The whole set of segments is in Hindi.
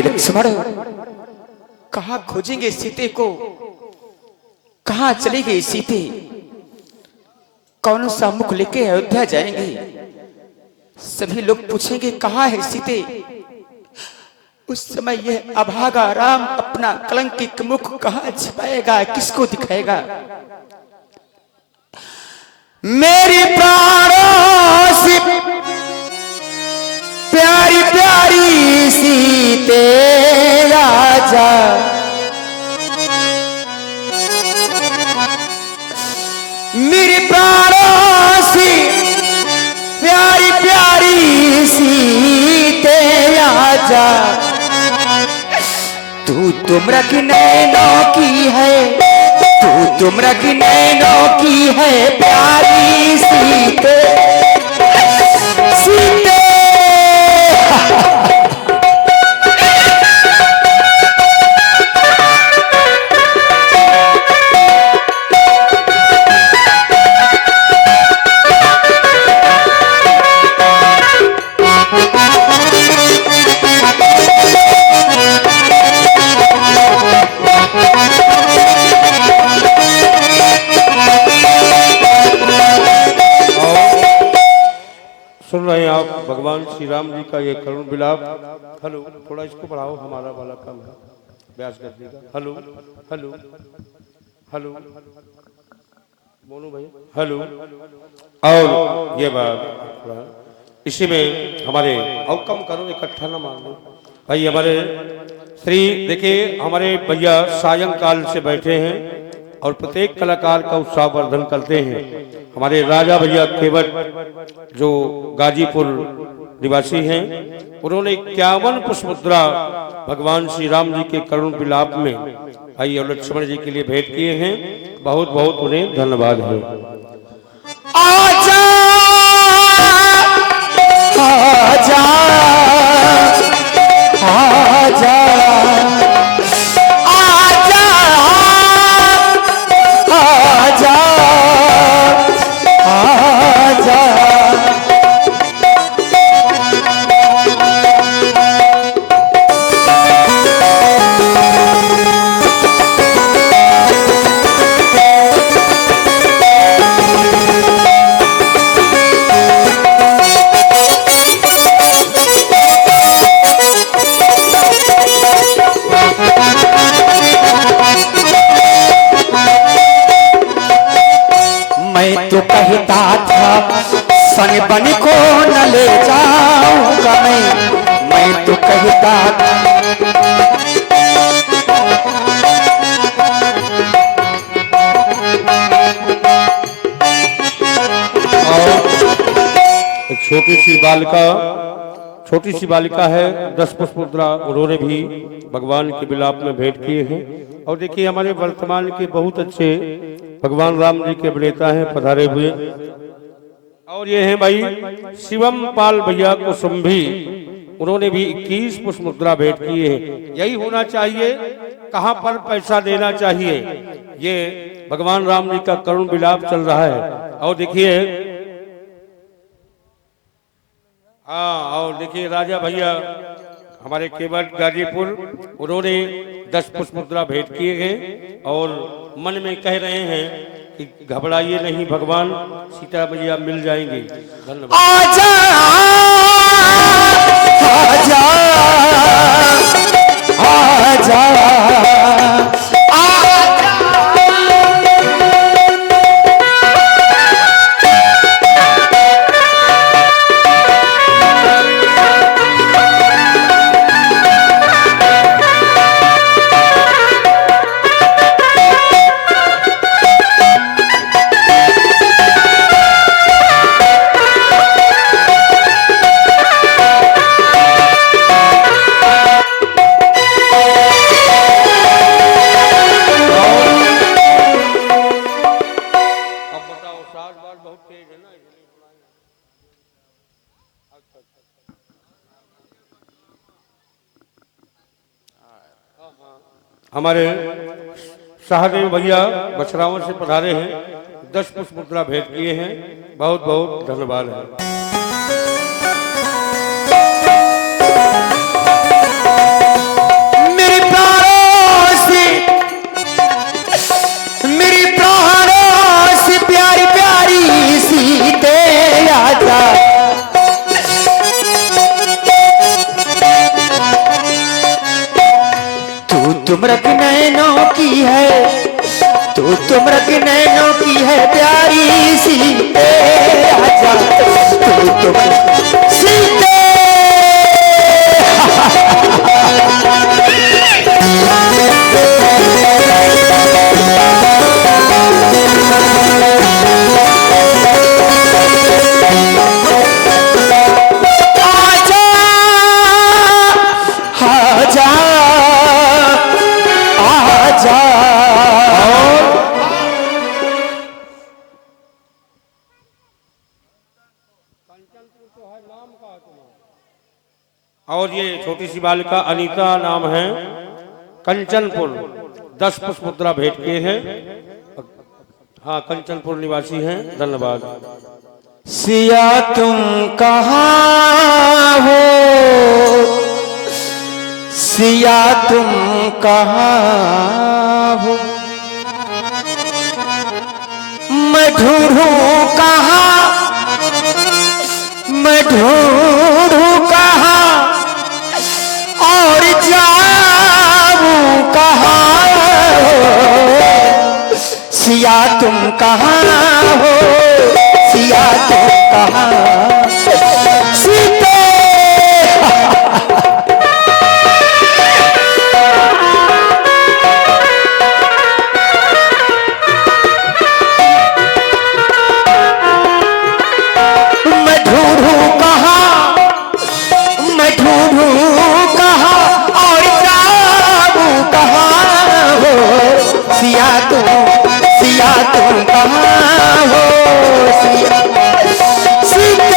लक्ष्मण कहाँ खोजेंगे सीते को, कहाँ चली गई सीते, कौन सा मुख लेके अयोध्या जाएंगे। सभी लोग पूछेंगे कहाँ है सीते। उस समय यह अभागा राम अपना कलंकित मुख कहाँ छिपाएगा, किसको दिखाएगा। मेरी प्राणों से प्यारी प्यारी सीते आजा, मेरी प्राणों से प्यारी प्यारी सीते आजा। तू तुमरा की नैनों की है, तू तुमरा की नैनों की है प्यारी सीते सीते। सुन रहे हैं आप भगवान श्री राम जी का ये करुण विलाप। हेलो, थोड़ा इसको बढ़ाओ, हमारा वाला कम है, ब्यास कर देगा। हेलो हेलो हेलो, मोनू भाई हेलो। और ये बात इसी में हमारे और कम करो, इकट्ठा ना मान लो भाई। हमारे श्री देखिए, हमारे भैया सायंकाल से बैठे हैं और प्रत्येक कलाकार का उत्साहवर्धन करते हैं। हमारे राजा भैया केवट जो गाजीपुर निवासी हैं, उन्होंने 51 पुष्पमुद्रा भगवान श्री राम जी के करुण विलाप में भाई और लक्ष्मण जी के लिए भेंट किए हैं। बहुत बहुत उन्हें धन्यवाद है। आजा आजा आजा संग बन को न ले जाऊंगा मैं तो कहता छोटी सी बालिका है, 10 पुष्पमुद्रा उन्होंने भी भगवान के विलाप में भेंट किए हैं। और देखिए, हमारे वर्तमान के बहुत अच्छे भगवान राम जी के अभिनेता हैं पधारे हुए। और ये हैं भाई शिवम पाल भैया कुसुम्भी, उन्होंने भी 21 पुष्पमुद्रा भेंट किए हैं। यही होना चाहिए, कहां पर पैसा देना चाहिए। ये भगवान राम जी का करुण विलाप चल रहा है। और देखिए, हाँ, और देखिए राजा भैया हमारे केवट गाजीपुर, उन्होंने 10 पुष्पमुद्रा भेंट किए हैं और मन में कह रहे हैं कि घबराइए नहीं, भगवान सीता मैया मिल जाएंगे। धन्यवाद। आजा आजा आजा हमारे सहदेव भैया बछरावन से पधारे हैं, 10 पुष्पमुद्रा भेंट किए हैं। बहुत बहुत धन्यवाद है। तुमरक नैनों की है प्यारी सीते, आजा तू सीते। और ये छोटी सी बालिका अनीता नाम है, कंचनपुर 10 पुष्प मुद्रा भेंट किए हैं। हाँ, कंचनपुर निवासी हैं। धन्यवाद। सिया तुम कहाँ हो, सिया तुम कहाँ हो, मैं ढूंढूं कहाँ, मैं ढूंढूं कहाँ और जाऊं कहाँ, सिया तुम कहाँ हो, सिया तुम कहाँ सीते। मैं ढूंढूं कहाँ, मैं ढूंढूं कहाँ और जाऊं कहाँ हो, सिया तुम कहाँ हो, सिया सीते।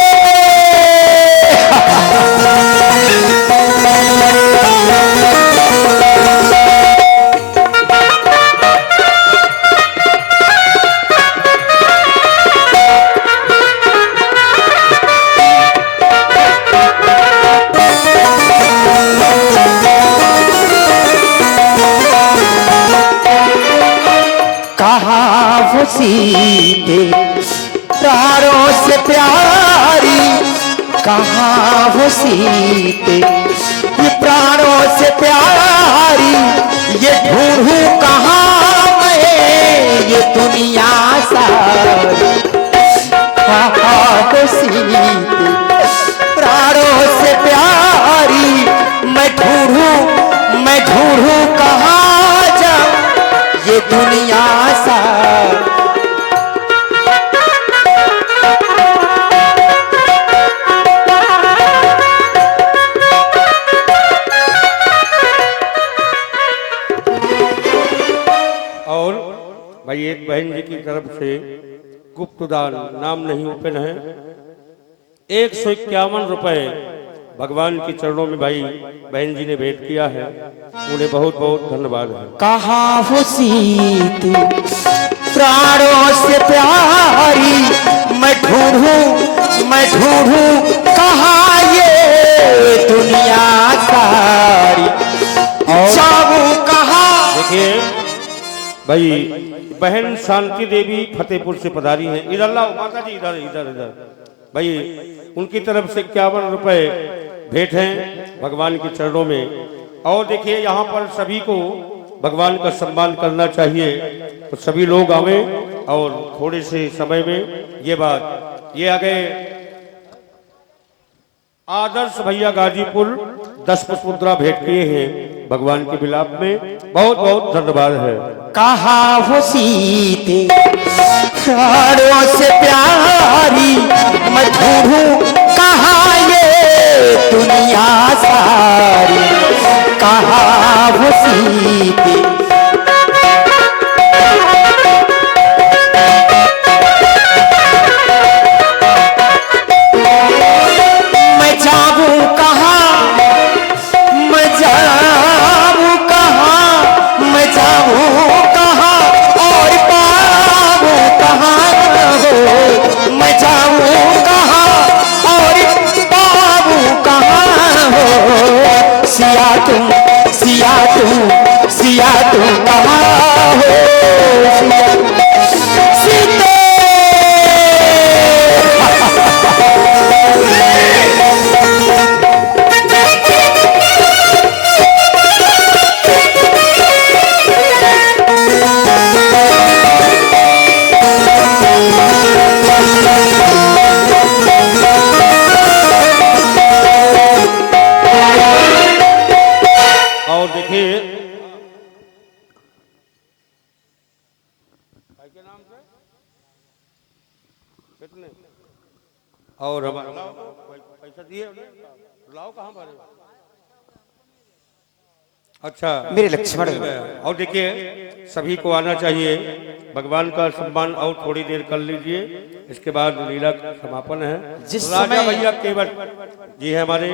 कहाँ वो सीते प्राणों से प्यारी, कहाँ वो सीते ये प्राणों से प्यारी, ये ढूंढूं कहाँ मैं ये दुनिया सारी, कहाँ वो सीते प्राणों से प्यारी, मैं ढूंढूं कहाँ जाऊं ये दुनिया सारी। और भाई एक बहन जी की तरफ से गुप्त दान, नाम नहीं ओपन है, 151 रुपए भगवान के चरणों में भाई बहन जी ने भेंट किया है। उन्हें बहुत बहुत धन्यवाद है। कहाँ वो सीते प्राणों से प्यारी, मैं ढूंढूं कहाँ ये दुनिया सारी, जाऊं कहाँ। देखिए भाई, बहन शांति देवी फतेहपुर से पधारी हैं। इधर लाओ माता जी, इधर इधर इधर भाई, उनकी तरफ से 51 रुपए भेंट हैं भगवान के चरणों में। और देखिए यहाँ पर सभी को भगवान का सम्मान करना चाहिए, तो सभी लोग आवे और थोड़े से समय में ये बात, ये आ गए आदर्श भैया गाजीपुर 10 पुष्प मुद्रा भेंट किए हैं भगवान के विलाप में। बहुत बहुत धन्यवाद है। कहाँ वो सीते प्राणों से प्यारी, मैं ढूंढूं कहाँ ये दुनिया सारी, कहाँ वो सीते। मैं जाऊं कहाँ, मैं जाऊं कहाँ, मैं जाऊं कहाँ और पाऊं कहाँ हो, मैं जाऊं कहाँ और पाऊं कहाँ हो, सिया तुम कितने? और हमारा पैसा दिए लाओ कहाँ भरे? अच्छा मेरे लक्ष्मण। और देखिए सभी को आना चाहिए, भगवान का सम्मान और थोड़ी देर कर लीजिए, इसके बाद लीला का समापन है। जिस राजा समय भैया केवल जी है हमारे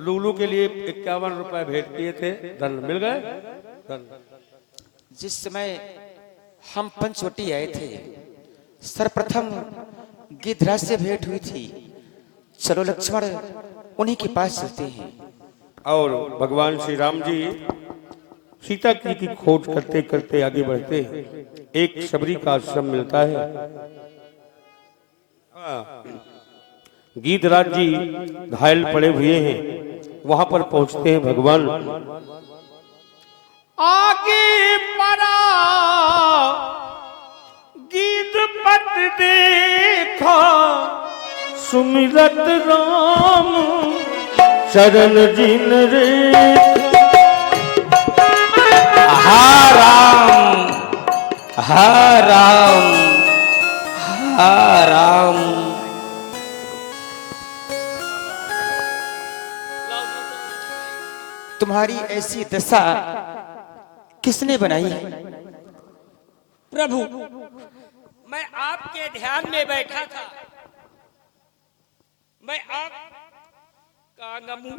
लूलू के लिए 51 रुपए भेंट किए थे, धन मिल गए धन। जिस समय हम पंचवटी आए थे, सर्वप्रथम गिद्धराज से भेंट हुई थी। चलो लक्ष्मण, उन्हीं के पास चलते हैं। और भगवान श्री राम जी सीता जी की खोज करते करते आगे बढ़ते हैं। एक शबरी का आश्रम मिलता है। गीधराज जी घायल पड़े हुए हैं, वहां पर पहुंचते हैं भगवान। आगे पड़ा गीधपत देखा, सुमिरत राम शरण जिन रे। हा राम, हा राम, हा राम। तुम्हारी ऐसी दशा किसने बनाई है? प्रभु, मैं आपके ध्यान में बैठा था। मैं आप का नमू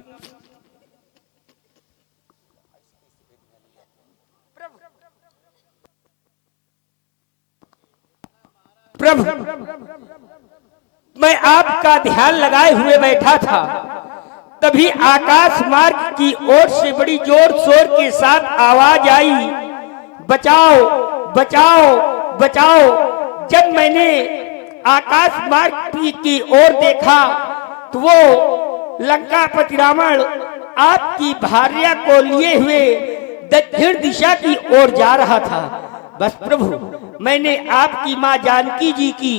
प्रभु, मैं आपका ध्यान लगाए हुए बैठा था, तभी आकाश मार्ग की ओर से बड़ी जोर शोर के साथ आवाज आई, बचाओ बचाओ बचाओ। जब मैंने आकाश मार्ग की ओर देखा तो वो लंकापति रावण आपकी भार्या को लिए हुए दक्षिण दिशा की ओर जा रहा था। बस प्रभु, मैंने आपकी मां जानकी जी की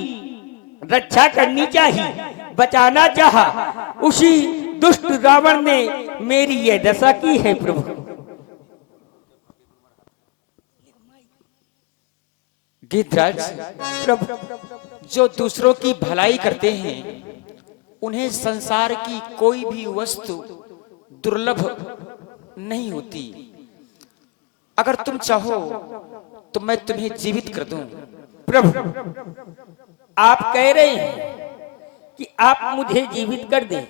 रक्षा करनी चाहिए, बचाना चाहा। उसी दुष्ट रावण ने मेरी यह दशा की है प्रभु। गिद्धराज, प्रभु, जो दूसरों की भलाई करते हैं, उन्हें संसार की कोई भी वस्तु दुर्लभ नहीं होती। अगर तुम चाहो तो मैं तुम्हें जीवित कर दूं। प्रभु, आप कह रहे हैं कि आप मुझे जीवित कर दें।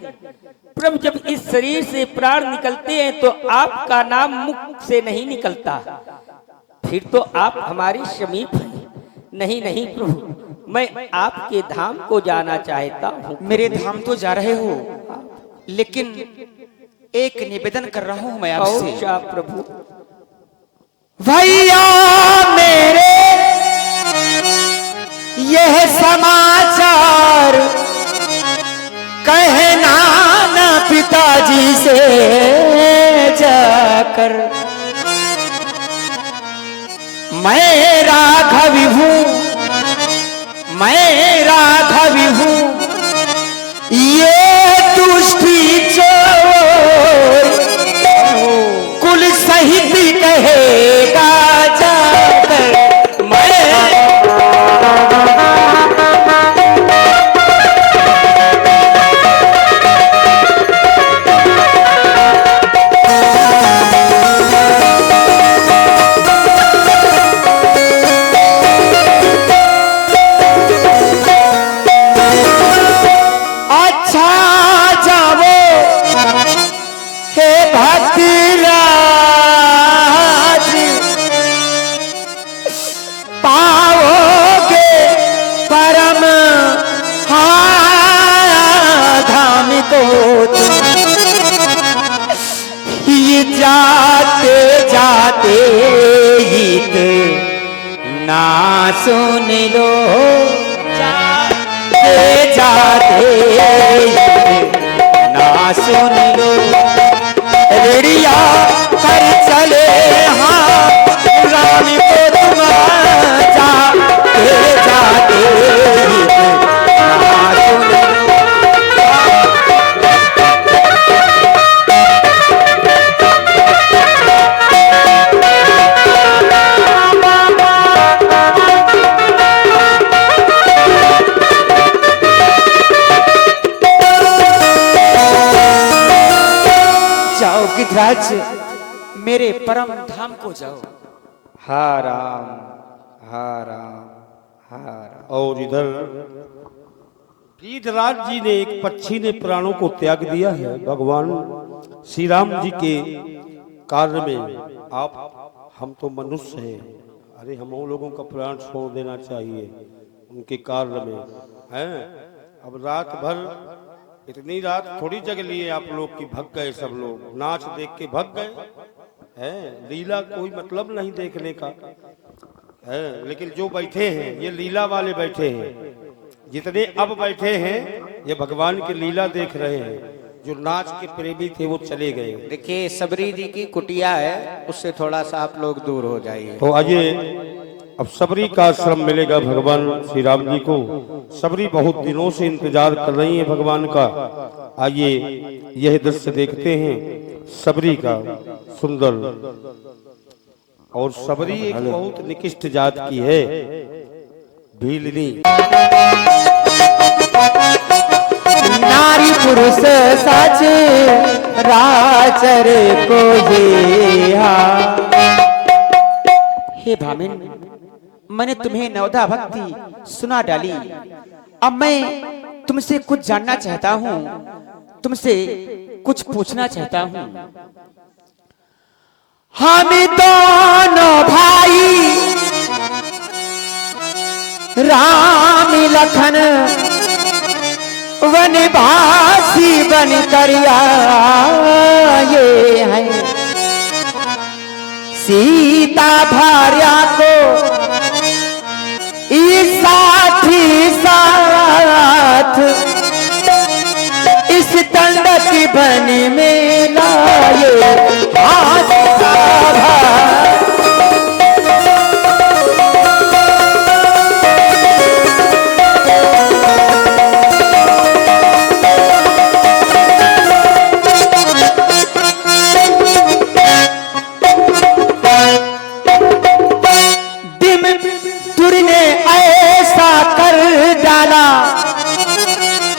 प्रभु, जब इस शरीर से प्राण निकलते हैं तो आपका नाम मुख से नहीं निकलता, फिर तो आप हमारे समीप हैं। नहीं नहीं प्रभु, मैं आपके धाम को जाना चाहता हूँ। मेरे धाम तो जा रहे हो, लेकिन एक निवेदन कर रहा हूं मैं आपसे। अच्छा प्रभु। भैया मेरे, यह समाचार कहना न पिताजी से जाकर। मैं राघवी हूँ, मैं राघवी हूँ, ये दुष्टी चोर कुल सहित कहेगा जाकर। जाते जाते गीत ना सुन लो, जाते जाते गीत ना सुन लो। रेडिया कर चले हाँ राम को तुम, जाते जाते गीत ना सुन लो। महाराज मेरे परम धाम को जाओ। हा राम हा राम हा राम। और इधर वीरराज जी ने, एक पक्षी ने प्राणों को त्याग दिया है भगवान श्री राम जी के कार्य में। आप हम तो मनुष्य हैं, अरे हम लोगों का प्राण छोड़ देना चाहिए उनके कार्य में हैं। अब रात भर, इतनी रात थोड़ी जग लिए आप लोग की भग गए, सब लोग नाच देख के भग गए हैं। लीला कोई मतलब नहीं देखने का है, लेकिन जो बैठे हैं ये लीला वाले बैठे हैं। जितने अब बैठे हैं ये भगवान की लीला देख रहे हैं। जो नाच के प्रेमी थे वो चले गए। देखिए सबरी जी की कुटिया है, उससे थोड़ा सा आप लोग दूर हो जाइए। तो आइए, अब सबरी का आश्रम मिलेगा भगवान श्री राम जी को। सबरी बहुत दिनों से इंतजार कर रही है भगवान का। आइए यह दृश्य देखते हैं सबरी का सुंदर। और सबरी एक बहुत निकृष्ट जात की है, भीलनी। नारी पुरुष साचे राचर को ये हे भामिन, मैंने तुम्हें नवधा भक्ति सुना डाली। अब मैं तुमसे कुछ जानना चाहता हूँ, तुमसे कुछ पूछना चाहता हूँ। हम दोनों भाई राम लखन वनवासी बन कर आए हैं। सीता भार्या को इस साथी साथ इस दंडक बन में लाए।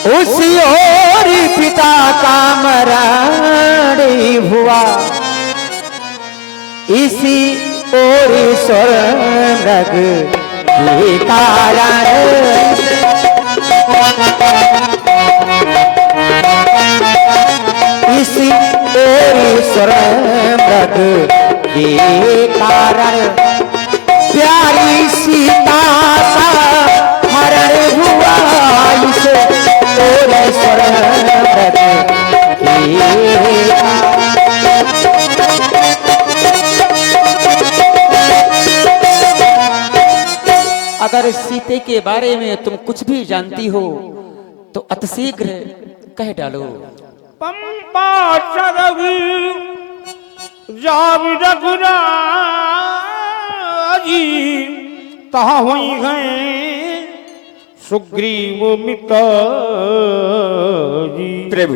उसी और पिता का मरण हुआ, इसी और स्वर्ग के कारण इसी और स्वर्ग के कारण प्यारी सीता का हरण हुआ। इस अगर सीते के बारे में तुम कुछ भी जानती हो तो अतिशीघ्र कह डालो। पंपा सरवी जावि रघुराजी तहाँ हुई हैं सुग्रीव मिता जी। प्रभु,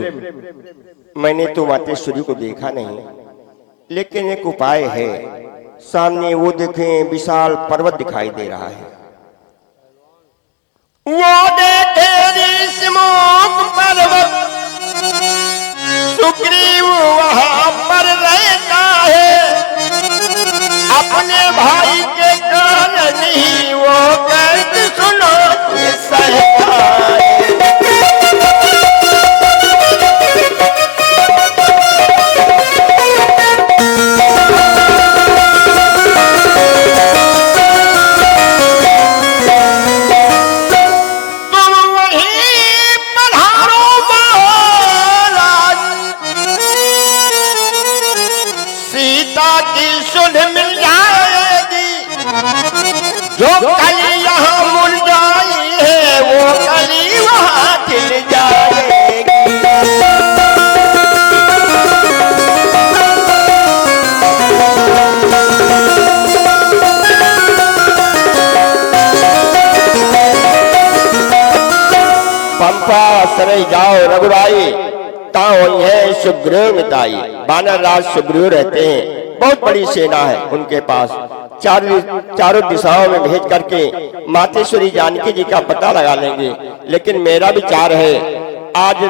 मैंने तो मातेश्वरी को देखा नहीं, लेकिन एक उपाय है। सामने वो देखें विशाल पर्वत दिखाई दे रहा है। वो देखे ऋषिमुख पर्वत, सुग्रीव वहां पर रहता है। अपने भाई के कारण ही वो कहते सुनो सहता है। जो कली यहाँ मुरझाई है वो कली वहाँ खिल जाएगी। पंपा सरई जाओ रघुराई, ताओ है सुग्रीव मिताई। बानर राज सुग्रीव रहते हैं, बहुत बड़ी सेना है उनके पास। चारों दिशाओं में भेज करके मातेश्वरी जानकी जी का पता लगा लेंगे। लेकिन मेरा विचार है आज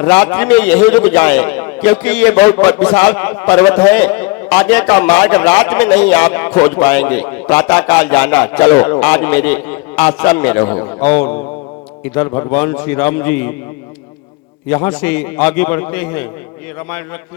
रात्रि में यही रुक जाएं, क्योंकि ये बहुत विशाल पर्वत है। आगे का मार्ग रात में नहीं आप खोज पाएंगे, प्रातः काल जाना। चलो आज मेरे आश्रम में रहो। और इधर भगवान श्री राम जी यहाँ से आगे बढ़ते हैं। ये रामायण रखी